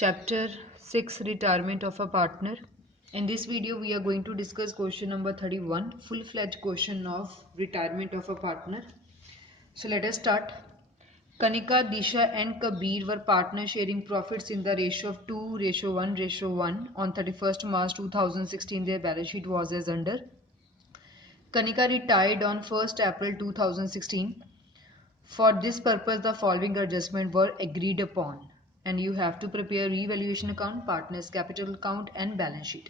Chapter 6 Retirement of a Partner. In this video, we are going to discuss question number 31, full-fledged question of retirement of a partner. So let us start. Kanika, Disha and Kabir were partners sharing profits in the ratio of 2:1:1 on 31st March 2016. Their balance sheet was as under. Kanika retired on 1st April 2016. For this purpose, the following adjustments were agreed upon. And you have to prepare revaluation account, partners capital account and balance sheet.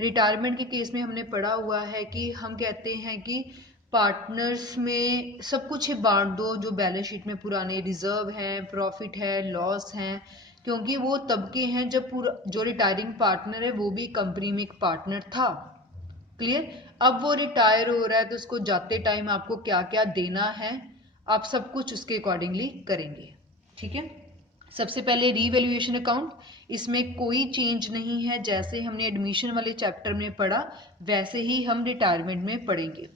Retirement के case में हमने पढ़ा हुआ है कि हम कहते हैं कि पार्टनर्स में सब कुछ ही बांट दो, जो बैलेंस शीट में पुराने रिजर्व हैं, प्रॉफिट है, लॉस हैं, क्योंकि वो तबके हैं जब पूरा जो रिटायरिंग पार्टनर है वो भी कंपनी में एक पार्टनर था. क्लियर. अब वो रिटायर हो रहा है तो उसको जाते टाइम आपको क्या क्या देना है, आप सब कुछ उसके अकॉर्डिंगली करेंगे. ठीक है. सबसे पहले रीवैल्यूएशन अकाउंट. इसमें कोई चेंज नहीं है, जैसे हमने एडमिशन वाले चैप्टर में पढ़ा वैसे ही हम रिटायरमेंट में पढ़ेंगे.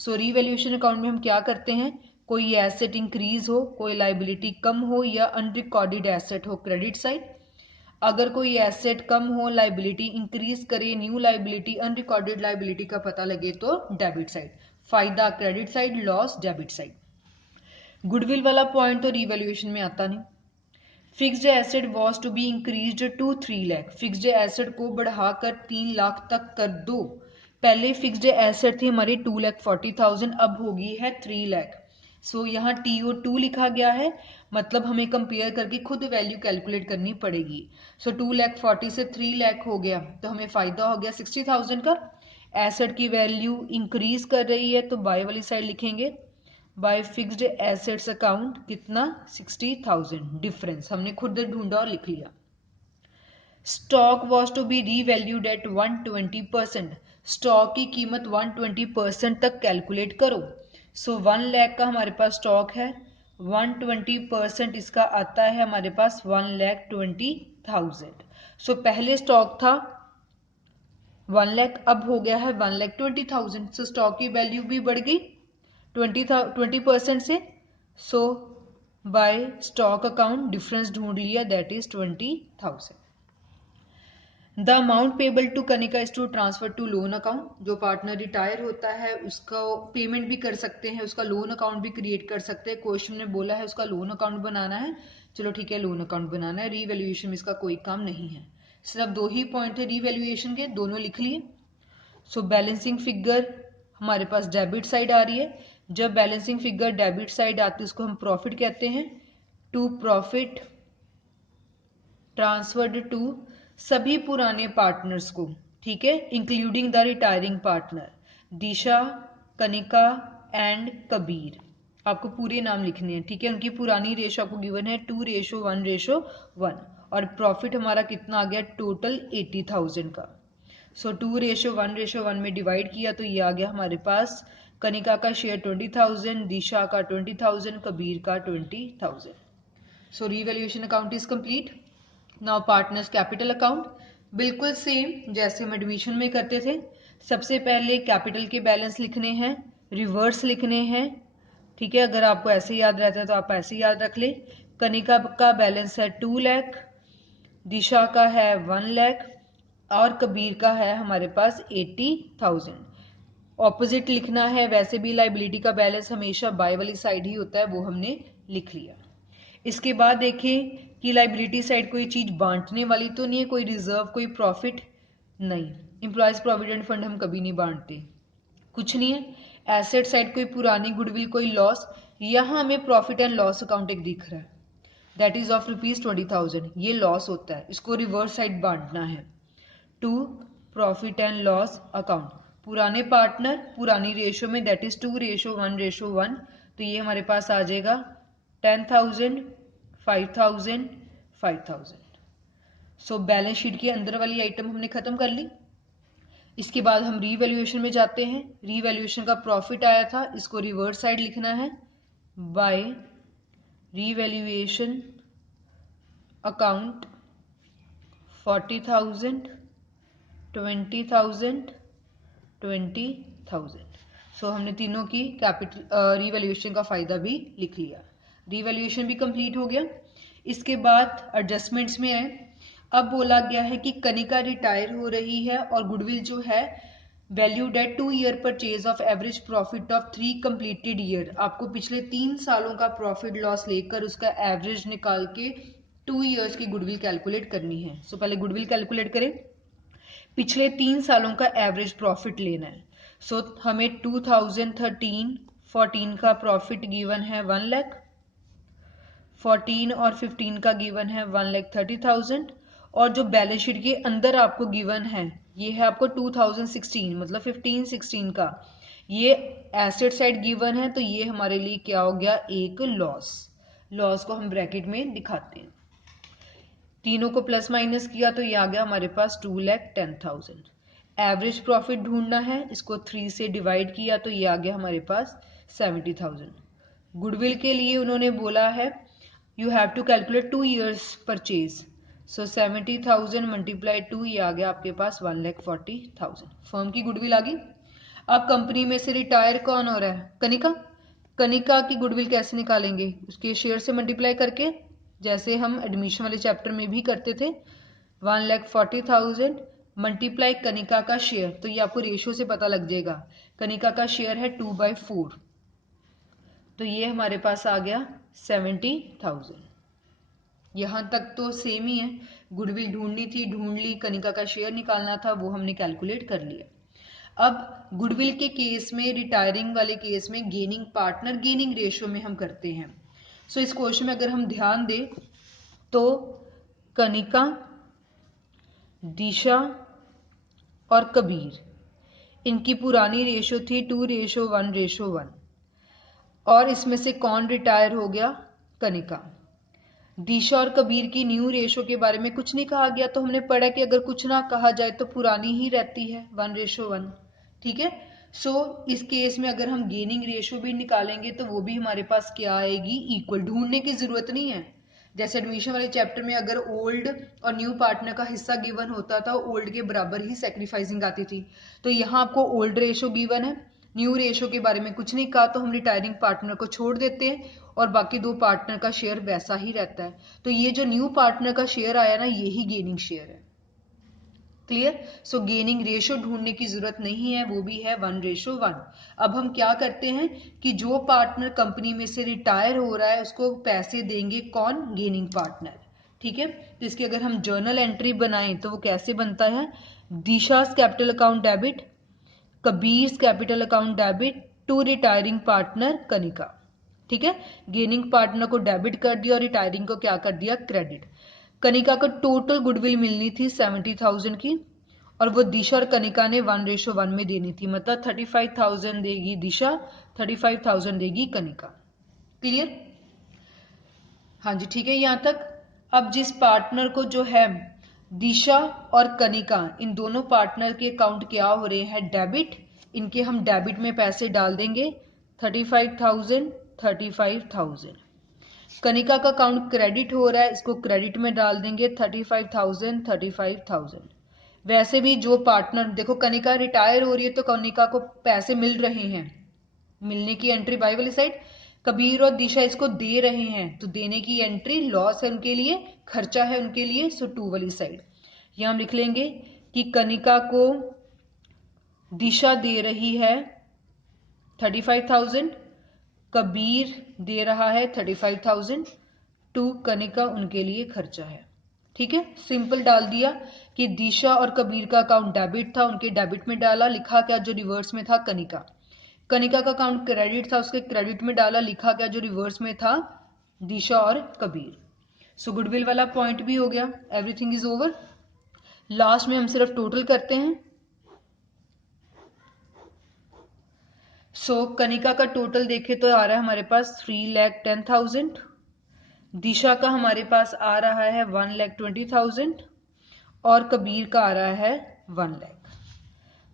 सो रीवैल्यूएशन अकाउंट में हम क्या करते हैं, कोई एसेट इंक्रीज हो, कोई लाइबिलिटी कम हो या अनरिकॉर्डेड एसेट हो क्रेडिट साइड. अगर कोई एसेट कम हो, लाइबिलिटी इंक्रीज करे, न्यू लाइबिलिटी, अनरिकॉर्डेड लाइबिलिटी का पता लगे तो डेबिट साइड. फायदा credit side, loss debit side. Goodwill वाला पॉइंट तो रीवैल्यूएशन में आता नहीं. Fixed asset was to be increased to 3 lakh. Fixed asset को बढ़ाकर 3 लाख तक कर दो. पहले फिक्स्ड एसेट थी हमारी 2,40,000, अब होगी है 3 लाख. सो यहाँ TO2 लिखा गया है, मतलब हमें कंपेयर करके खुद वैल्यू कैलकुलेट करनी पड़ेगी. सो 2,40,000 से 3 लाख हो गया तो हमें फायदा हो गया 60,000 का. एसेट की वैल्यू इंक्रीज कर रही है तो बाय वाली साइड लिखेंगे. बाय फिक्स्ड एसेट्स अकाउंट कितना 60,000. डिफरेंस हमने खुद ढूंढा और लिख लिया. Stock was to be revalued at 120%. Stock की कीमत 120% तक कैलकुलेट करो. सो 1 लाख का हमारे पास स्टॉक है, 120% इसका आता है हमारे पास 1,20,000. सो पहले स्टॉक था 1 लाख, अब हो गया है 1,20,000. सो स्टॉक की वैल्यू भी बढ़ गई 20% से. So by stock account difference ढूंढ लिया, that is 20,000. The amount payable to Kanika is to transfer to loan account. जो पार्टनर रिटायर होता है उसका पेमेंट भी कर सकते हैं, उसका लोन अकाउंट भी क्रिएट कर सकते हैं. क्वेश्चन ने बोला है उसका लोन अकाउंट बनाना है, चलो ठीक है लोन अकाउंट बनाना है. रीवैल्यूएशन में इसका कोई काम नहीं है. सिर्फ 2 ही पॉइंट है रीवैल्यूएशन के, दोनों लिख लिए. सो बैलेंसिंग फिगर हमारे पास डेबिट साइड आ रही है. जब बैलेंसिंग फिगर डेबिट साइड आती है उसको हम प्रॉफिट कहते हैं. टू प्रॉफिट ट्रांसफर्ड टू सभी पुराने पार्टनर्स को, ठीक है, including the retiring partner Disha, Kanika and Kabir. आपको पूरे नाम लिखने हैं, ठीक है. उनकी पुरानी रेशो आपको गिवन है 2:1:1 और प्रॉफिट हमारा कितना आ गया टोटल 80,000 का. सो 2:1:1 में डिवाइड किया तो ये आ गया हमारे पास कनिका का शेयर 20,000, दिशा का 20,000, कबीर का 20,000. So revaluation account is complete. Now partners capital account बिल्कुल सेम जैसे हम एडमिशन में करते थे. सबसे पहले कैपिटल के बैलेंस लिखने हैं, रिवर्स लिखने हैं, ठीक है. अगर आपको ऐसे याद रहता है तो आप ऐसे याद रख ले. कनिका का बैलेंस है 2 लाख, दिशा का है 1 लाख और कबीर का है हमारे पास 80,000. ऑपोजिट लिखना है, वैसे भी लाइबिलिटी का बैलेंस हमेशा बाय वाली साइड ही होता है, वो हमने लिख लिया. इसके बाद देखें कि लाइबिलिटी साइड कोई चीज बांटने वाली तो नहीं है, कोई रिजर्व, कोई प्रॉफिट नहीं. एम्प्लॉयज प्रोविडेंट फंड हम कभी नहीं बांटते, कुछ नहीं है. एसेट साइड कोई पुरानी गुडविल, कोई लॉस. यहां हमें प्रॉफिट एंड लॉस अकाउंट एक दिख रहा है, दैट इज ऑफ ₹20,000. ये लॉस होता है, इसको रिवर्स साइड बांटना है. To profit and loss account पुराने पार्टनर पुरानी रेशो में, दैट इज 2:1:1. तो ये हमारे पास आ जाएगा 10,000, 5,000, 5,000. सो बैलेंस शीट के अंदर वाली आइटम हमने खत्म कर ली. इसके बाद हम रीवैल्यूएशन में जाते हैं. रीवैल्यूएशन का प्रॉफिट आया था, इसको रिवर्स साइड लिखना है. Bye revaluation account 40,000, 20,000, 20,000. सो हमने तीनों की कैपिटल रीवैल्यूएशन का फायदा भी लिख लिया. रीवैल्यूएशन भी कंप्लीट हो गया. इसके बाद एडजस्टमेंट्स में आए. अब बोला गया है कि कनिका रिटायर हो रही है और गुडविल जो है valued at 2 year purchase of average profit of 3 completed year. आपको पिछले 3 सालों का प्रॉफिट लॉस लेकर उसका एवरेज निकाल के 2 ईयर्स की गुडविल कैलकुलेट करनी है। सो पहले गुडविल कैलकुलेट करें, पिछले 3 सालों का एवरेज प्रॉफिट लेना है। सो हमें 2013-14 का प्रॉफिट गिवन है 1 लाख, 14 और 15 का गिवन है 1,30,000 और जो बैलेंस शीट के अंदर आपको गिवन है ये है आपको 2016 मतलब 15-16 का, ये एसेट साइड गिवन है तो ये हमारे लिए क्या हो गया, एक लॉस को हम ब्रैकेट में दिखाते हैं। तीनों को प्लस माइनस किया तो ये आ गया हमारे पास 2,10,000। एवरेज प्रॉफिट ढूंढना है, इसको 3 से डिवाइड किया तो ये आ गया हमारे पास 70,000। गुडविल के लिए उन्होंने बोला है you have to calculate 2 years purchase, so 70,000 multiply 2, ये आ गया आपके पास 1,40,000। फर्म की गुडविल आ गई। अब कंपनी में से रिटायर कौन हो रहा है, कनिका की गुडविल कैसे निकालेंगे, उसके शेयर से मल्टीप्लाई करके, जैसे हम एडमिशन वाले चैप्टर में भी करते थे। 1,40,000 मल्टीप्लाई कनिका का शेयर, तो ये आपको रेशियो से पता लग जाएगा, कनिका का शेयर है 2/4, तो ये हमारे पास आ गया 70,000। यहां तक तो सेम ही है, गुडविल ढूंढनी थी ढूंढ ली, कनिका का शेयर निकालना था वो हमने कैलकुलेट कर लिया। अब गुडविल के केस में, रिटायरिंग वाले केस में गेनिंग पार्टनर गेनिंग रेशियो में हम करते हैं। सो इस क्वेश्चन में अगर हम ध्यान दें तो कनिका, दिशा और कबीर, इनकी पुरानी रेशियो थी 2:1:1 और इसमें से कौन रिटायर हो गया, कनिका। दिशा और कबीर की न्यू रेशियो के बारे में कुछ नहीं कहा गया, तो हमने पढ़ा कि अगर कुछ ना कहा जाए तो पुरानी ही रहती है 1:1, ठीक है। सो इस केस में अगर हम गेनिंग रेशियो भी निकालेंगे तो वो भी हमारे पास क्या आएगी, इक्वल। ढूंढने की जरूरत नहीं है, जैसे एडमिशन वाले चैप्टर में अगर ओल्ड और न्यू पार्टनर का हिस्सा गिवन होता था, ओल्ड के बराबर ही सेक्रीफाइसिंग आती थी, तो यहाँ आपको ओल्ड रेशियो गिवन है, न्यू रेशियो के बारे में कुछ नहीं कहा, तो हम रिटायरिंग पार्टनर को छोड़ देते हैं और बाकी दो पार्टनर का शेयर वैसा ही रहता है। तो ये जो न्यू पार्टनर का शेयर आया ना, ये ही गेनिंग शेयर है। क्लियर। सो गेनिंग रेशियो ढूंढने की जरूरत नहीं है, वो भी है 1:1। अब हम क्या करते हैं कि जो पार्टनर कंपनी में से रिटायर हो रहा है उसको पैसे देंगे कौन, गेनिंग पार्टनर, ठीक है। तो इसकी अगर हम जर्नल एंट्री बनाएं तो वो कैसे बनता है, Disha's capital account debit, Kabir's capital account debit to retiring partner Kanika, ठीक है। गेनिंग पार्टनर को डेबिट कर दिया और रिटायरिंग को क्या कर दिया, क्रेडिट। कनिका को टोटल गुडविल मिलनी थी 70,000 की और वो दिशा और कनिका ने 1:1 में देनी थी, मतलब 35,000 देगी दिशा, 35,000 देगी कनिका। क्लियर, हाँ जी ठीक है यहां तक। अब जिस पार्टनर को जो है दिशा और कनिका, इन दोनों पार्टनर के अकाउंट क्या हो रहे हैं, डेबिट, इनके हम डेबिट में पैसे डाल देंगे 35,000, 35,000। कनिका का अकाउंट क्रेडिट हो रहा है, इसको क्रेडिट में डाल देंगे 35,000, 35,000। वैसे भी जो पार्टनर, देखो कनिका रिटायर हो रही है तो कनिका को पैसे मिल रहे हैं, मिलने की एंट्री बाई वाली साइड, कबीर और दिशा इसको दे रहे हैं तो देने की एंट्री लॉस है उनके लिए, खर्चा है उनके लिए, सो टू वाली साइड। यहां हम लिख लेंगे कि कनिका को दिशा दे रही है 35,000, कबीर दे रहा है 35,000 टू कनिका, उनके लिए खर्चा है, ठीक है। सिंपल डाल दिया कि दिशा और कबीर का अकाउंट डेबिट था, उनके डेबिट में डाला, लिखा क्या जो रिवर्स में था, कनिका। कनिका का अकाउंट क्रेडिट था, उसके क्रेडिट में डाला, लिखा क्या जो रिवर्स में था, दिशा और कबीर। सो गुडविल वाला पॉइंट भी हो गया, एवरीथिंग इज ओवर। लास्ट में हम सिर्फ टोटल करते हैं। सो कनिका का टोटल देखे तो आ रहा है हमारे पास 3,10,000, दिशा का हमारे पास आ रहा है 1,20,000 और कबीर का आ रहा है 1 लाख।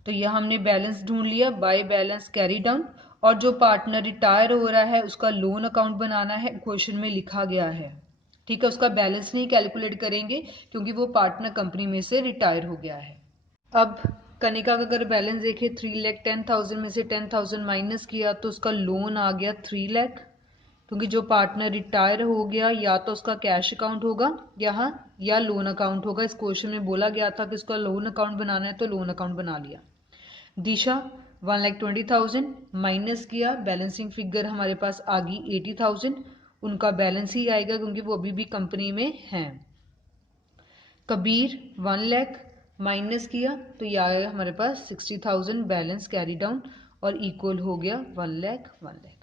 तो यह हमने बैलेंस ढूंढ लिया, बाय बैलेंस कैरी डाउन। और जो पार्टनर रिटायर हो रहा है उसका लोन अकाउंट बनाना है, क्वेश्चन में लिखा गया है, ठीक है। उसका बैलेंस नहीं कैलकुलेट करेंगे क्योंकि वो पार्टनर कंपनी में से रिटायर हो गया है। अब कनिका का अगर बैलेंस देखे 3,10,000 में से 10,000 माइनस किया तो उसका लोन आ गया 3 लाख, क्योंकि जो पार्टनर रिटायर हो गया या तो उसका कैश अकाउंट होगा यहाँ या लोन अकाउंट होगा। इस क्वेश्चन में बोला गया था कि उसका लोन अकाउंट बनाना है तो लोन अकाउंट बना लिया। दिशा 1,20,000 माइनस किया, बैलेंसिंग फिगर हमारे पास आ गई 80,000, उनका बैलेंस ही आएगा क्योंकि वो अभी भी कंपनी में हैं। कबीर 1 लाख माइनस किया तो ये आएगा हमारे पास 60,000 बैलेंस कैरी डाउन और इक्वल हो गया 1 लाख 1 लाख।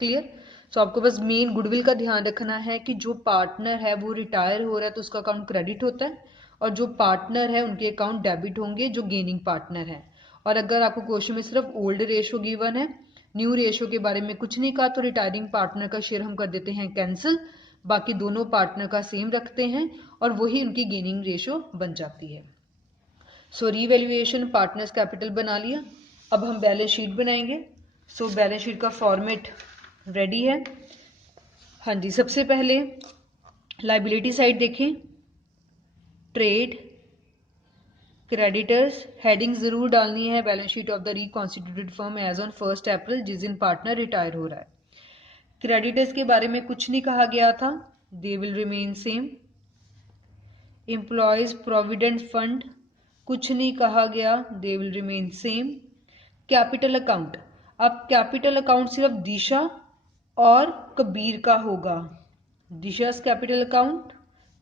क्लियर। सो आपको बस मेन गुडविल का ध्यान रखना है कि जो पार्टनर है वो रिटायर हो रहा है तो उसका अकाउंट क्रेडिट होता है और जो पार्टनर है उनके अकाउंट डेबिट होंगे जो गेनिंग पार्टनर है। और अगर आपको क्वेश्चन में सिर्फ ओल्ड रेशो गिवन है, न्यू रेशो के बारे में कुछ नहीं कहा, तो रिटायरिंग पार्टनर का शेयर हम कर देते हैं कैंसिल, बाकी दोनों पार्टनर का सेम रखते हैं और वही उनकी गेनिंग रेशो बन जाती है। सो रीवैल्यूएशन पार्टनर्स कैपिटल बना लिया। अब हम बैलेंस शीट बनाएंगे। सो बैलेंस शीट का फॉर्मेट रेडी है। हाँ जी, सबसे पहले लाइबिलिटी साइड देखें, ट्रेड, क्रेडिटर्स, हेडिंग जरूर डालनी है balance sheet of the reconstituted firm as on 1 April, जिस दिन पार्टनर रिटायर हो रहा है। क्रेडिटर्स के बारे में कुछ नहीं कहा गया था, they will remain same. Employees provident fund कुछ नहीं कहा गया, they will remain same. Capital account, अब कैपिटल अकाउंट सिर्फ दिशा और कबीर का होगा, दिशा's कैपिटल अकाउंट,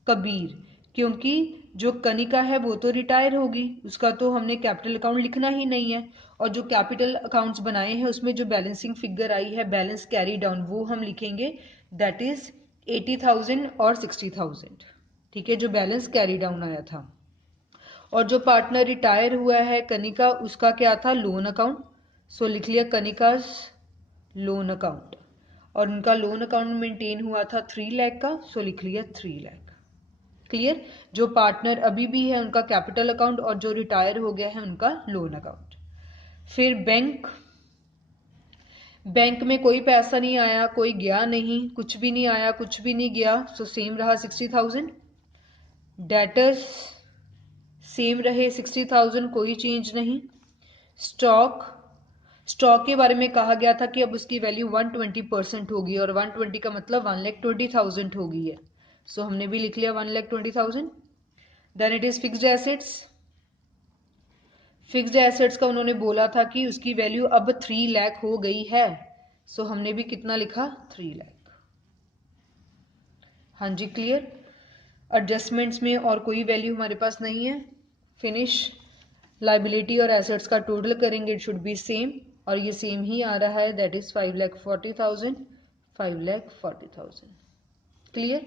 कबीर, क्योंकि जो कनिका है वो तो रिटायर होगी, उसका तो हमने कैपिटल अकाउंट लिखना ही नहीं है। और जो कैपिटल अकाउंट्स बनाए हैं उसमें जो बैलेंसिंग फिगर आई है बैलेंस कैरी डाउन वो हम लिखेंगे, दैट इज 80,000 और 60,000। ठीक है, जो बैलेंस कैरी डाउन आया था। और जो पार्टनर रिटायर हुआ है कनिका, उसका क्या था, लोन अकाउंट। सो लिख लिया कनिका's लोन अकाउंट, और उनका लोन अकाउंट मेंटेन हुआ था 3 लाख का, सो लिख लिया 3 लाख। क्लियर। जो पार्टनर अभी भी है उनका कैपिटल अकाउंट और जो रिटायर हो गया है उनका लोन अकाउंट। फिर बैंक, बैंक में कोई पैसा नहीं आया, कोई गया नहीं, कुछ भी नहीं आया कुछ भी नहीं गया, सो सेम रहा 60,000। डेटर्स सेम रहे 60,000, कोई चेंज नहीं। स्टॉक, स्टॉक के बारे में कहा गया था कि अब उसकी वैल्यू 120% होगी और 120 का मतलब 1,20,000 हो गई है, सो हमने भी लिख लिया 1,20,000। Then it is fixed assets, fixed assets का उन्होंने बोला था कि उसकी वैल्यू अब 3 लाख हो गई है, सो हमने भी कितना लिखा, 3 लाख। हाँ जी, क्लियर। एडजस्टमेंट्स में और कोई वैल्यू हमारे पास नहीं है। फिनिश, लाइबिलिटी और एसेट्स का टोटल करेंगे, इट शुड बी सेम, और ये सेम ही आ रहा है, दैट इज 5,40,000, 5,40,000। क्लियर।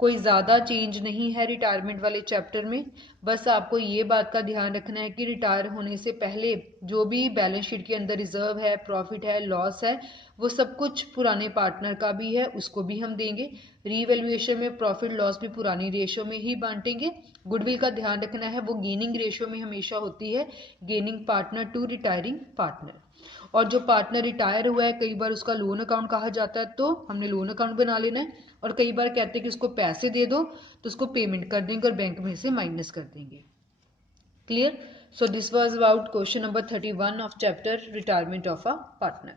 कोई ज़्यादा चेंज नहीं है रिटायरमेंट वाले चैप्टर में, बस आपको ये बात का ध्यान रखना है कि रिटायर होने से पहले जो भी बैलेंस शीट के अंदर रिजर्व है, प्रॉफिट है, लॉस है, वो सब कुछ पुराने पार्टनर का भी है, उसको भी हम देंगे। रीवैल्यूएशन में प्रॉफिट लॉस भी पुरानी रेशियो में ही बांटेंगे। गुडविल का ध्यान रखना है, वो गेनिंग रेशियो में हमेशा होती है, gaining partner to retiring partner. और जो पार्टनर रिटायर हुआ है कई बार उसका लोन अकाउंट कहा जाता है, तो हमने लोन अकाउंट बना लेना है। और कई बार कहते हैं कि उसको पैसे दे दो, तो उसको पेमेंट कर देंगे और बैंक में से माइनस कर देंगे। Clear. So this was about question number 31 of chapter retirement of a partner.